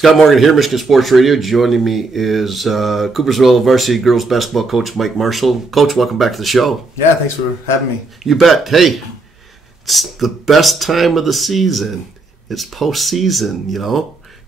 Scott Morgan here, Michigan Sports Radio. Joining me is Coopersville Varsity Girls Basketball Coach Mike Marshall. Coach, welcome back to the show. Yeah, thanks for having me. You bet. Hey, it's the best time of the season. It's postseason,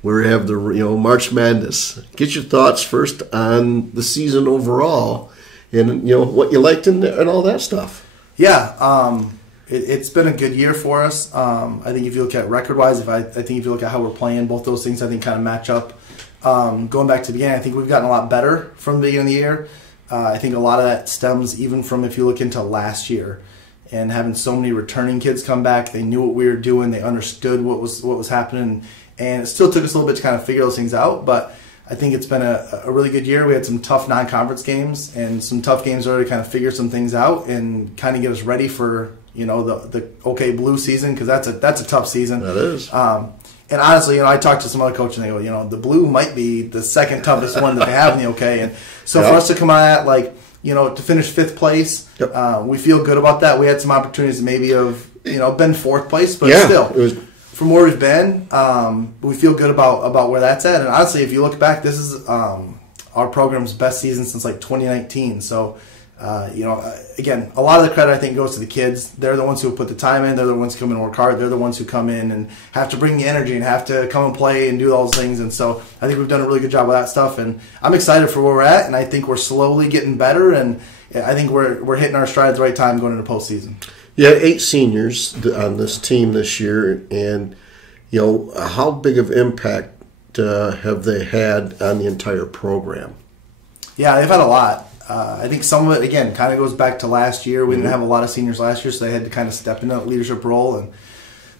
where we have the March Madness. Get your thoughts first on the season overall, and what you liked and all that stuff. Yeah, it's been a good year for us. I think if you look at record-wise, I think if you look at how we're playing, both those things I think kind of match up. Going back to the beginning, I think we've gotten a lot better from the beginning of the year. I think a lot of that stems even from if you look into last year and having so many returning kids come back. They knew what we were doing. They understood what was happening, and it still took us a little bit to kind of figure those things out. But I think it's been a really good year. We had some tough non-conference games and some tough games already to kind of figure some things out and kind of get us ready for the OK Blue season, because that's a tough season. That is. And honestly, I talked to some other coaches and they go, the Blue might be the second toughest one that they have in the OK. And so for us to come out at to finish fifth place, we feel good about that. We had some opportunities maybe of been fourth place, but still. From where we've been, we feel good about where that's at. And honestly, if you look back, this is our program's best season since 2019. So, again, a lot of the credit I think goes to the kids. They're the ones who put the time in. They're the ones who come in and work hard. They're the ones who come in and have to bring the energy and have to come and play and do all those things. And so I think we've done a really good job with that stuff. And I'm excited for where we're at. And I think we're slowly getting better. And I think we're hitting our stride at the right time going into postseason. You had 8 seniors on this team this year, and how big of impact have they had on the entire program? Yeah, they've had a lot. I think some of it, again, kind of goes back to last year. We didn't have a lot of seniors last year, so they had to kind of step into that leadership role, and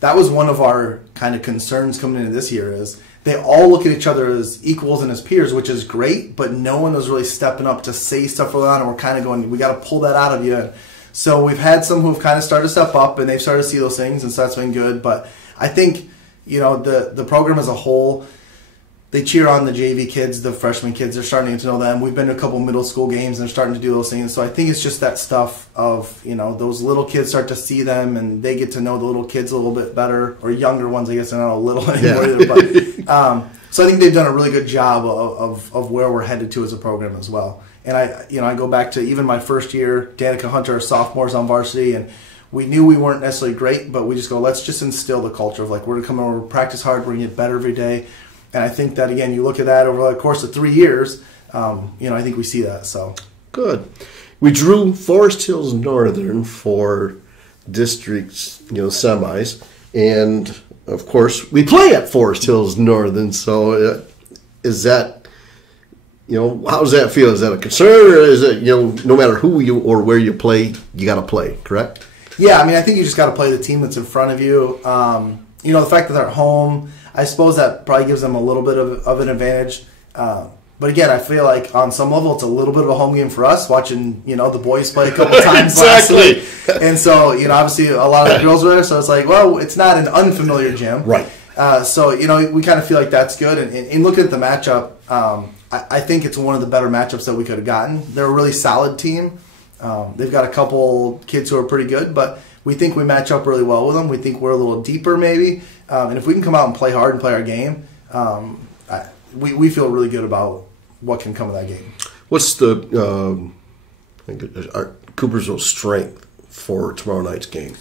that was one of our kind of concerns coming into this year is they all look at each other as equals and as peers, which is great, but no one was really stepping up to say stuff early on, and we're kind of going, we got to pull that out of you. So we've had some who've kind of started to step up, and they've started to see those things, and so that's been good. But I think, the program as a whole, they cheer on the JV kids, the freshman kids. They're starting to know them. We've been to a couple middle school games, and they're starting to do those things. So I think it's just that stuff of, those little kids start to see them, and they get to know the little kids a little bit better, or younger ones, I guess. They're not a little anymore either. But so I think they've done a really good job of where we're headed to as a program as well. And I go back to even my first year, Danica Hunter, sophomores on varsity, and we knew we weren't necessarily great, but we just go, let's just instill the culture of we're going to come over, practice hard, we're going to get better every day. And I think that, again, you look at that over the course of 3 years, I think we see that. So good. We drew Forest Hills Northern for districts, semis, and of course we play at Forest Hills Northern. So is that? How does that feel? Is that a concern, or is it, no matter who you or where you play, you got to play, correct? Yeah, I think you just got to play the team that's in front of you. The fact that they're at home, I suppose that probably gives them a little bit of an advantage. But again, I feel like on some level it's a little bit of a home game for us, watching, the boys play a couple times last week. And so, obviously a lot of the girls were there, so it's it's not an unfamiliar gym. Right. So, we kind of feel like that's good. And looking at the matchup, I think it's one of the better matchups that we could have gotten. They're a really solid team. They've got a couple kids who are pretty good, but we think we match up really well with them. We think we're a little deeper maybe. And if we can come out and play hard and play our game, we feel really good about what can come of that game. What's the Coopersville strength for tomorrow night's game?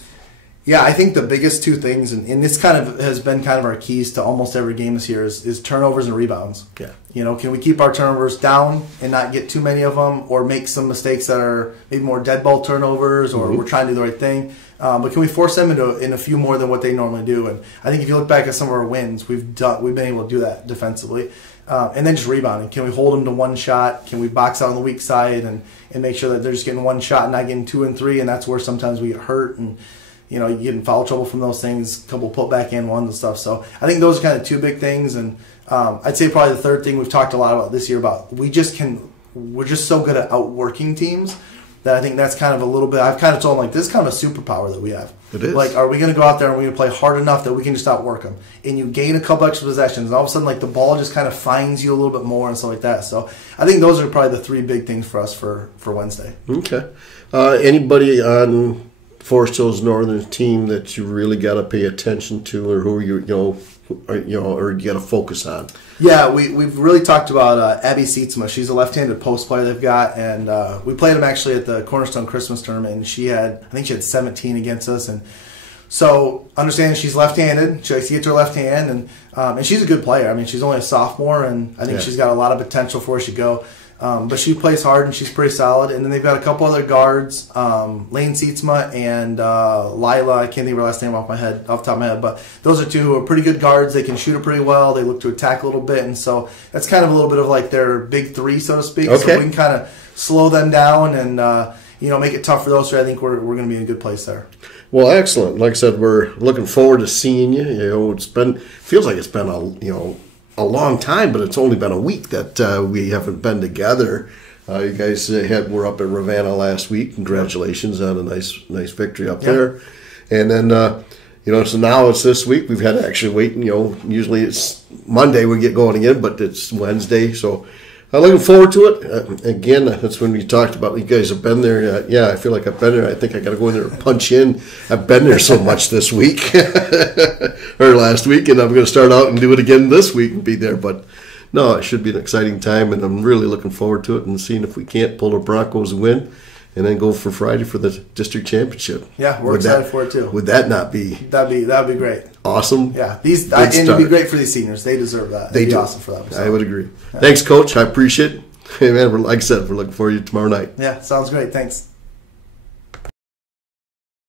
Yeah, I think the biggest two things, and this kind of has been kind of our keys to almost every game this year, is turnovers and rebounds. Yeah. Can we keep our turnovers down and not get too many of them, or make some mistakes that are maybe more dead ball turnovers, or we're trying to do the right thing? But can we force them in a few more than what they normally do? And I think if you look back at some of our wins, we've been able to do that defensively. And then just rebounding. Can we hold them to one shot? Can we box out on the weak side and make sure that they're just getting one shot and not getting 2 and 3? And that's where sometimes we get hurt and you get in foul trouble from those things, a couple put back in ones and stuff. So I think those are kind of two big things. And I'd say probably the third thing we've talked a lot about this year about we're just so good at outworking teams that I think that's kind of a little bit, I've kind of told them, this is kind of a superpower that we have. It is. Are we going to go out there and we're going to play hard enough that we can just outwork them? And you gain a couple extra possessions, and all of a sudden, the ball just kind of finds you a little bit more and stuff like that. So I think those are probably the 3 big things for us for Wednesday. Okay. Anybody on Forest Hills Northern team that you really got to pay attention to, or who or you got to focus on? Yeah, we've really talked about Abby Sietzma. She's a left-handed post player they've got, and we played them actually at the Cornerstone Christmas tournament, and I think she had 17 against us, and so understanding she's left-handed, she likes to get to her left hand, and she's a good player. I mean, she's only a sophomore, and I think she's got a lot of potential for where she go. But she plays hard, and she's pretty solid. And then they've got a couple other guards, Lane Sietzma and Lila. I can't think of her last name off the top of my head. But those are two who are pretty good guards. They can shoot it pretty well. They look to attack a little bit. And so that's kind of a little bit of like their big three, so to speak. Okay. So we can kind of slow them down and make it tough for those. So I think we're going to be in a good place there. Well, excellent. Like I said, we're looking forward to seeing you. Feels like it's been a long time, but it's only been a week that we haven't been together. You guys were up at Ravenna last week. Congratulations on a nice victory up there. And then so now it's this week. We've had to actually wait. Usually it's Monday we get going again, but it's Wednesday, so I'm looking forward to it. Again, that's when we talked about you guys have been there. I feel like I've been there. I think I got to go in there and punch in. I've been there so much this week or last week, and I'm going to start out and do it again this week and be there. But no, it should be an exciting time, and I'm really looking forward to it and seeing if we can't pull the Broncos win and then go for Friday for the district championship. Yeah, we're excited for it too. Would that not be? That'd be great. Awesome. Yeah, it'd be great for these seniors. They deserve that. It'd be awesome for them. So. I would agree. Yeah. Thanks, Coach. I appreciate it. Hey, man, like I said, we're looking for you tomorrow night. Yeah, sounds great. Thanks.